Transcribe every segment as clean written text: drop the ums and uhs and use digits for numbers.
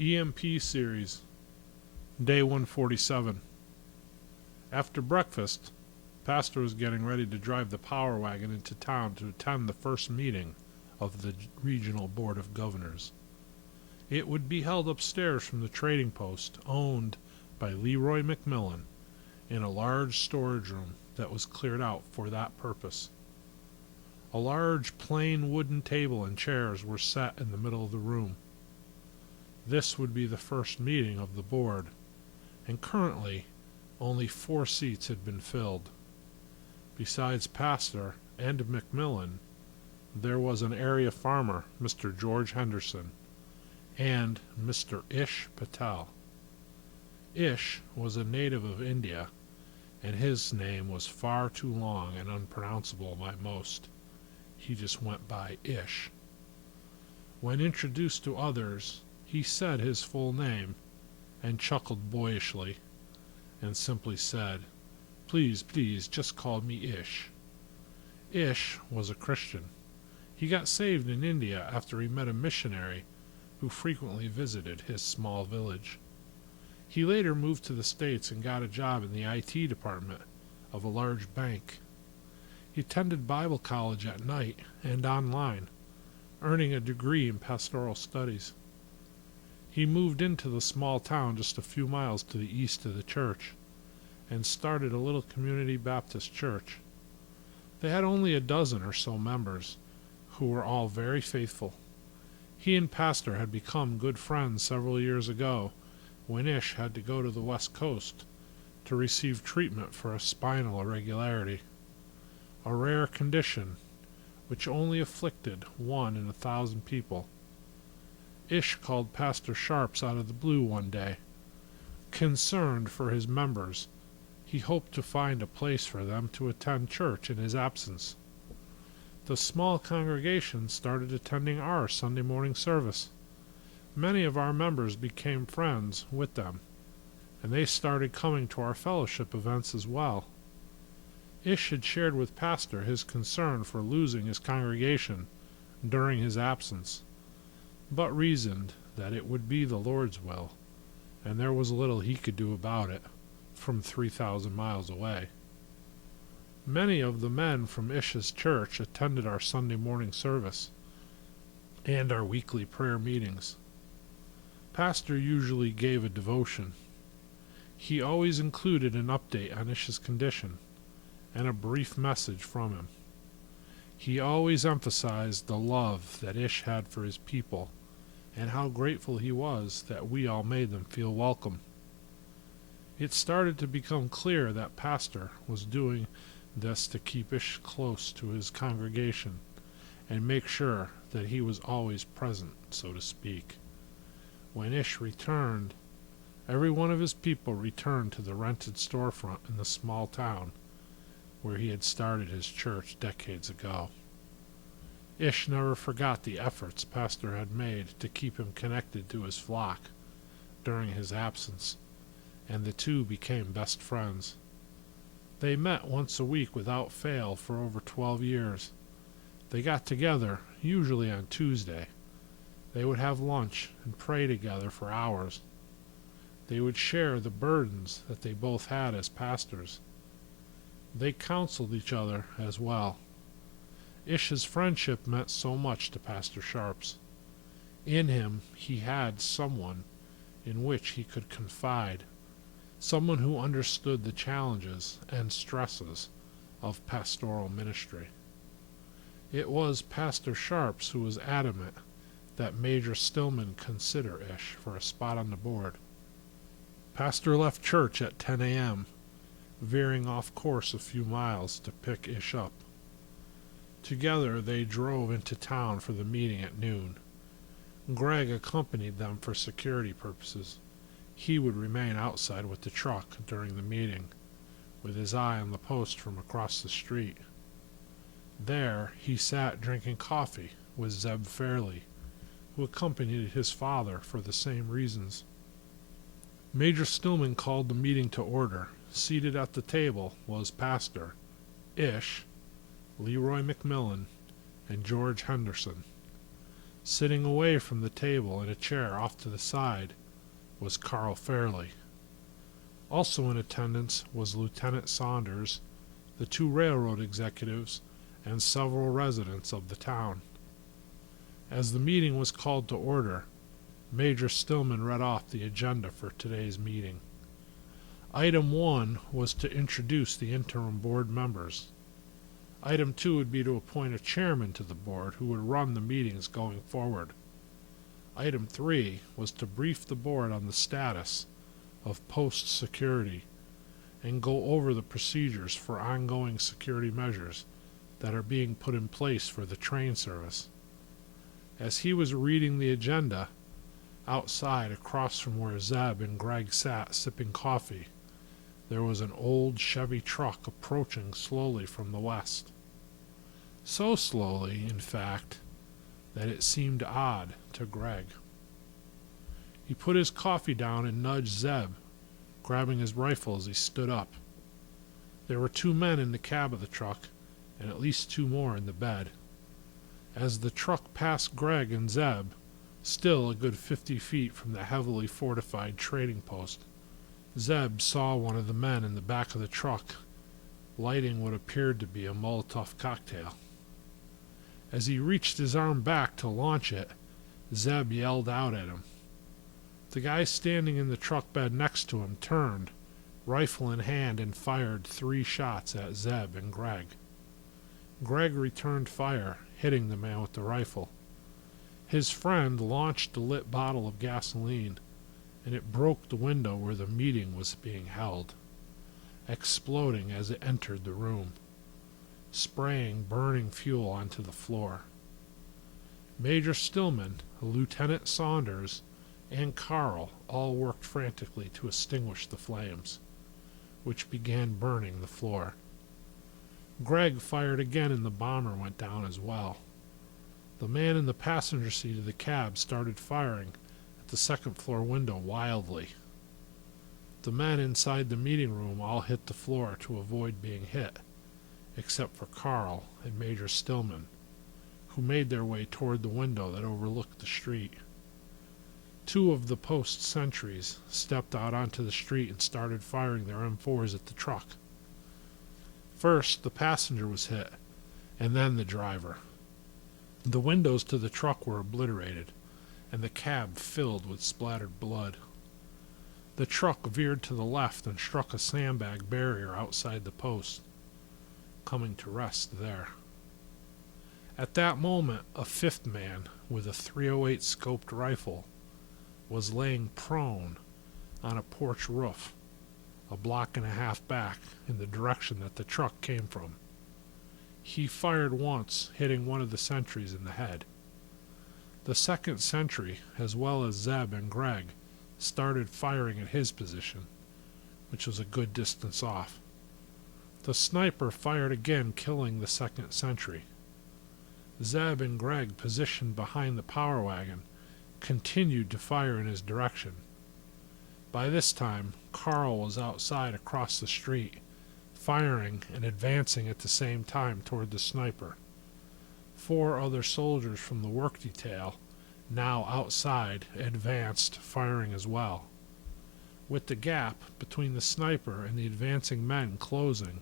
EMP Series, Day 147. After breakfast, Pastor was getting ready to drive the power wagon into town to attend the first meeting of the Regional Board of Governors. It would be held upstairs from the trading post owned by Leroy McMillan in a large storage room that was cleared out for that purpose. A large plain wooden table and chairs were set in the middle of the room. This would be the first meeting of the board, and currently only 4 seats had been filled. Besides Pastor and McMillan, there was an area farmer, Mr. George Henderson, and Mr. Ish Patel. Ish was a native of India, and his name was far too long and unpronounceable by most. He just went by Ish. When introduced to others, he said his full name and chuckled boyishly and simply said, "Please, please, just call me Ish." Ish was a Christian. He got saved in India after he met a missionary who frequently visited his small village. He later moved to the States and got a job in the IT department of a large bank. He attended Bible college at night and online, earning a degree in pastoral studies. He moved into the small town just a few miles to the east of the church and started a little community Baptist church. They had only a dozen or so members, who were all very faithful. He and Pastor had become good friends several years ago when Ish had to go to the West Coast to receive treatment for a spinal irregularity, a rare condition which only afflicted 1 in 1,000 people. Ish called Pastor Sharps out of the blue one day. Concerned for his members, he hoped to find a place for them to attend church in his absence. The small congregation started attending our Sunday morning service. Many of our members became friends with them, and they started coming to our fellowship events as well. Ish had shared with Pastor his concern for losing his congregation during his absence, but reasoned that it would be the Lord's will, and there was little he could do about it from 3,000 miles away. Many of the men from Ish's church attended our Sunday morning service and our weekly prayer meetings. Pastor usually gave a devotion. He always included an update on Ish's condition and a brief message from him. He always emphasized the love that Ish had for his people and how grateful he was that we all made them feel welcome. It started to become clear that Pastor was doing this to keep Ish close to his congregation and make sure that he was always present, so to speak. When Ish returned, every one of his people returned to the rented storefront in the small town where he had started his church decades ago. Ish never forgot the efforts Pastor had made to keep him connected to his flock during his absence, and the two became best friends. They met once a week without fail for over 12 years. They got together, usually on Tuesday. They would have lunch and pray together for hours. They would share the burdens that they both had as pastors. They counseled each other as well. Ish's friendship meant so much to Pastor Sharps. In him he had someone in which he could confide, someone who understood the challenges and stresses of pastoral ministry. It was Pastor Sharps who was adamant that Major Stillman consider Ish for a spot on the board. Pastor left church at 10 a.m., veering off course a few miles to pick Ish up. Together they drove into town for the meeting at noon. Greg accompanied them for security purposes. He would remain outside with the truck during the meeting, with his eye on the post from across the street. There he sat drinking coffee with Zeb Fairley, who accompanied his father for the same reasons. Major Stillman called the meeting to order. Seated at the table was Pastor, Ish, Leroy McMillan, and George Henderson. Sitting away from the table in a chair off to the side was Carl Fairley. Also in attendance was Lieutenant Saunders, the two railroad executives, and several residents of the town. As the meeting was called to order, Major Stillman read off the agenda for today's meeting. Item 1 was to introduce the interim board members. Item 2 would be to appoint a chairman to the board who would run the meetings going forward. Item 3 was to brief the board on the status of post security and go over the procedures for ongoing security measures that are being put in place for the train service. As he was reading the agenda, outside across from where Zeb and Greg sat sipping coffee, there was an old Chevy truck approaching slowly from the west. So slowly, in fact, that it seemed odd to Greg. He put his coffee down and nudged Zeb, grabbing his rifle as he stood up. There were 2 men in the cab of the truck, and at least 2 more in the bed. As the truck passed Greg and Zeb, still a good 50 feet from the heavily fortified trading post, Zeb saw one of the men in the back of the truck lighting what appeared to be a Molotov cocktail. As he reached his arm back to launch it, Zeb yelled out at him. The guy standing in the truck bed next to him turned, rifle in hand, and fired 3 shots at Zeb and Greg. Greg returned fire, hitting the man with the rifle. His friend launched a lit bottle of gasoline, and it broke the window where the meeting was being held, exploding as it entered the room, spraying burning fuel onto the floor. Major Stillman, Lieutenant Saunders, and Carl all worked frantically to extinguish the flames, which began burning the floor. Greg fired again and the bomber went down as well. The man in the passenger seat of the cab started firing at the second-floor window wildly. The men inside the meeting room all hit the floor to avoid being hit, except for Carl and Major Stillman, who made their way toward the window that overlooked the street. 2 of the post sentries stepped out onto the street and started firing their M4s at the truck. First, the passenger was hit, and then the driver. The windows to the truck were obliterated, and the cab filled with splattered blood. The truck veered to the left and struck a sandbag barrier outside the post, coming to rest there. At that moment, a 5th man with a .308 scoped rifle was laying prone on a porch roof, a block and a half back in the direction that the truck came from. He fired once, hitting one of the sentries in the head. The second sentry, as well as Zeb and Greg, started firing at his position, which was a good distance off. The sniper fired again, killing the second sentry. Zeb and Greg, positioned behind the power wagon, continued to fire in his direction. By this time, Carl was outside across the street, firing and advancing at the same time toward the sniper. 4 other soldiers from the work detail, now outside, advanced, firing as well. With the gap between the sniper and the advancing men closing,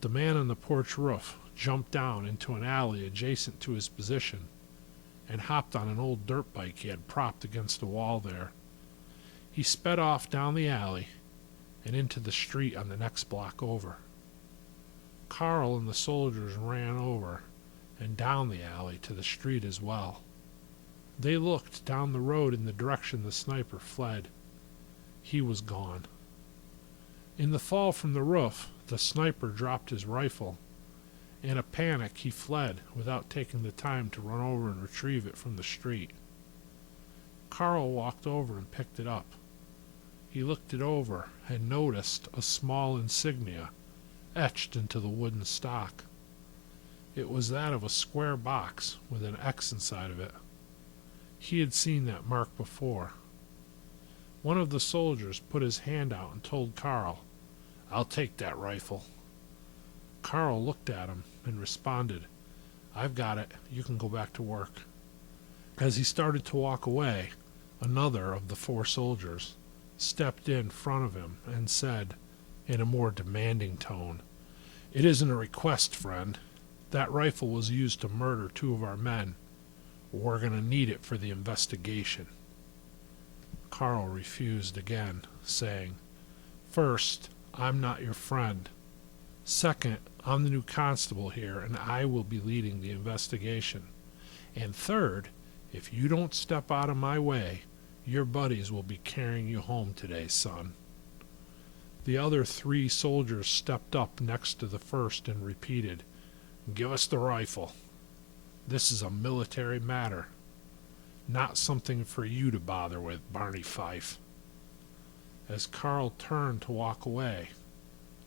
the man on the porch roof jumped down into an alley adjacent to his position and hopped on an old dirt bike he had propped against a wall there. He sped off down the alley and into the street on the next block over. Carl and the soldiers ran over and down the alley to the street as well. They looked down the road in the direction the sniper fled. He was gone. In the fall from the roof, the sniper dropped his rifle. In a panic, he fled without taking the time to run over and retrieve it from the street. Carl walked over and picked it up. He looked it over and noticed a small insignia etched into the wooden stock. It was that of a square box with an X inside of it. He had seen that mark before. One of the soldiers put his hand out and told Carl, "I'll take that rifle." Carl looked at him and responded, "I've got it. You can go back to work." As he started to walk away, another of the 4 soldiers stepped in front of him and said, in a more demanding tone, "It isn't a request, friend. That rifle was used to murder 2 of our men. We're going to need it for the investigation." Carl refused again, saying, "First, I'm not your friend. Second, I'm the new constable here, and I will be leading the investigation. And third, if you don't step out of my way, your buddies will be carrying you home today, son." The other 3 soldiers stepped up next to the first and repeated, "Give us the rifle. This is a military matter, not something for you to bother with, Barney Fife." As Carl turned to walk away,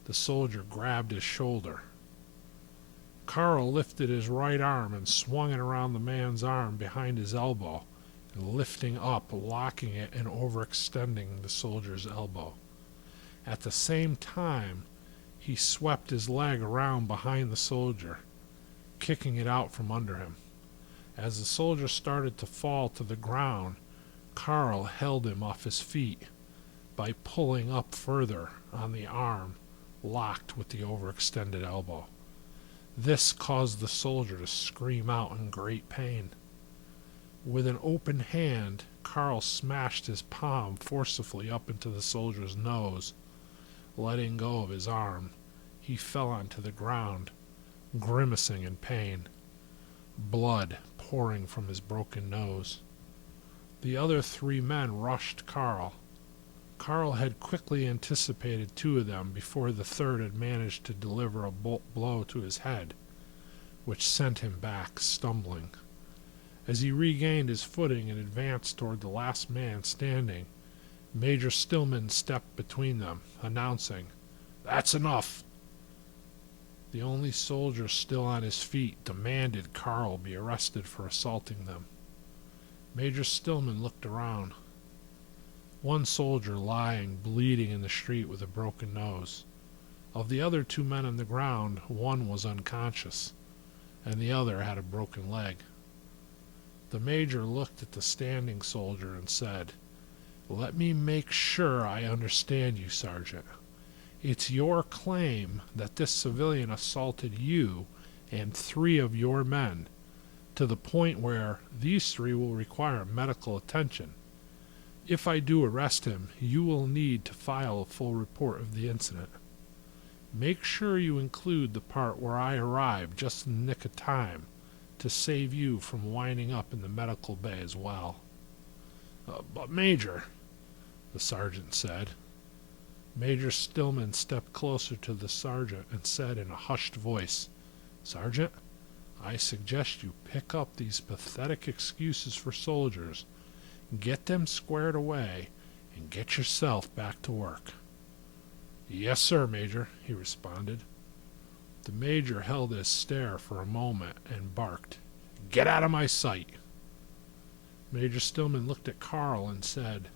the soldier grabbed his shoulder. Carl lifted his right arm and swung it around the man's arm behind his elbow, and lifting up, locking it and overextending the soldier's elbow. At the same time, he swept his leg around behind the soldier, kicking it out from under him. As the soldier started to fall to the ground, Carl held him off his feet by pulling up further on the arm locked with the overextended elbow. This caused the soldier to scream out in great pain. With an open hand, Carl smashed his palm forcefully up into the soldier's nose. Letting go of his arm, he fell onto the ground, grimacing in pain, blood pouring from his broken nose. The other 3 men rushed Carl. Carl had quickly anticipated 2 of them before the third had managed to deliver a blow to his head, which sent him back, stumbling. As he regained his footing and advanced toward the last man standing, Major Stillman stepped between them, announcing, "That's enough." The only soldier still on his feet demanded Carl be arrested for assaulting them. Major Stillman looked around. 1 soldier lying, bleeding in the street with a broken nose. Of the other 2 men on the ground, 1 was unconscious, and the other had a broken leg. The major looked at the standing soldier and said, "Let me make sure I understand you, Sergeant. It's your claim that this civilian assaulted you and 3 of your men, to the point where these 3 will require medical attention. If I do arrest him, you will need to file a full report of the incident. Make sure you include the part where I arrived just in the nick of time to save you from winding up in the medical bay as well." "But Major," the sergeant said. Major Stillman stepped closer to the sergeant and said in a hushed voice, "Sergeant, I suggest you pick up these pathetic excuses for soldiers, get them squared away, and get yourself back to work." "Yes, sir, Major," he responded. The major held his stare for a moment and barked, "Get out of my sight." Major Stillman looked at Carl and said,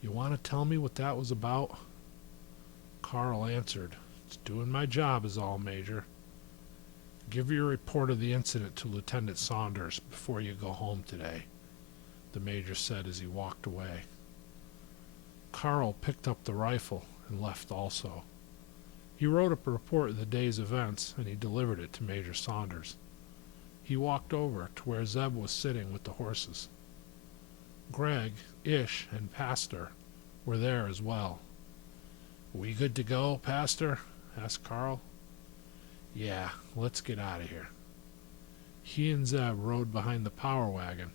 "You want to tell me what that was about?" Carl answered, "It's doing my job is all, Major." "Give your report of the incident to Lieutenant Saunders before you go home today," the major said as he walked away. Carl picked up the rifle and left also. He wrote up a report of the day's events, and he delivered it to Major Saunders. He walked over to where Zeb was sitting with the horses. Greg, Ish, and Pastor were there as well. "We good to go, Pastor?" asked Carl. "Yeah, let's get out of here." He and Zeb rode behind the power wagon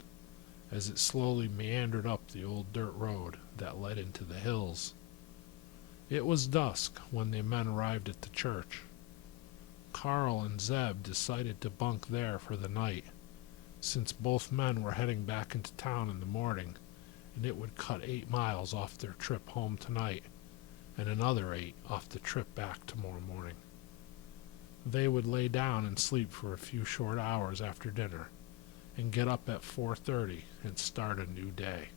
as it slowly meandered up the old dirt road that led into the hills. It was dusk when the men arrived at the church. Carl and Zeb decided to bunk there for the night, since both men were heading back into town in the morning, and it would cut 8 miles off their trip home tonight, and another 8 off the trip back tomorrow morning. They would lay down and sleep for a few short hours after dinner, and get up at 4:30 and start a new day.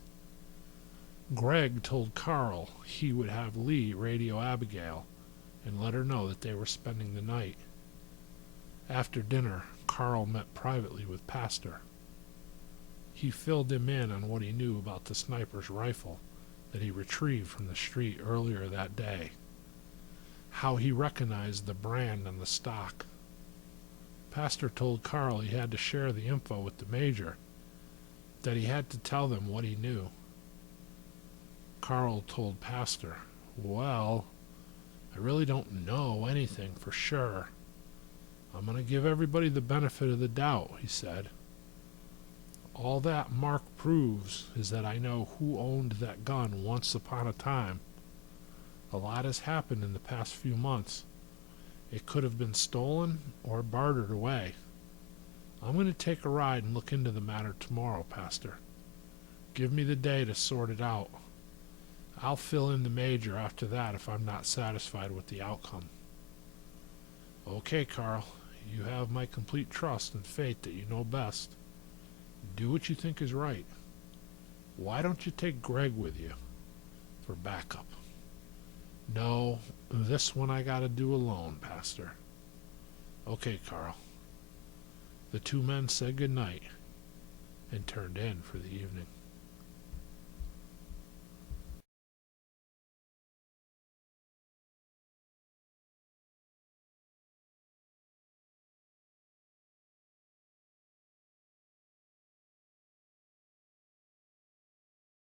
Greg told Carl he would have Lee radio Abigail and let her know that they were spending the night. After dinner, Carl met privately with Pastor. He filled him in on what he knew about the sniper's rifle that he retrieved from the street earlier that day, how he recognized the brand on the stock. Pastor told Carl he had to share the info with the major, that he had to tell them what he knew. Carl told Pastor, "Well, I really don't know anything for sure. I'm going to give everybody the benefit of the doubt," he said. "All that Mark proves is that I know who owned that gun once upon a time. A lot has happened in the past few months. It could have been stolen or bartered away. I'm going to take a ride and look into the matter tomorrow, Pastor. Give me the day to sort it out. I'll fill in the major after that if I'm not satisfied with the outcome." "Okay, Carl, you have my complete trust and faith that you know best. Do what you think is right. Why don't you take Greg with you for backup?" "No, this one I gotta do alone, Pastor." "Okay, Carl." The two men said good night and turned in for the evening.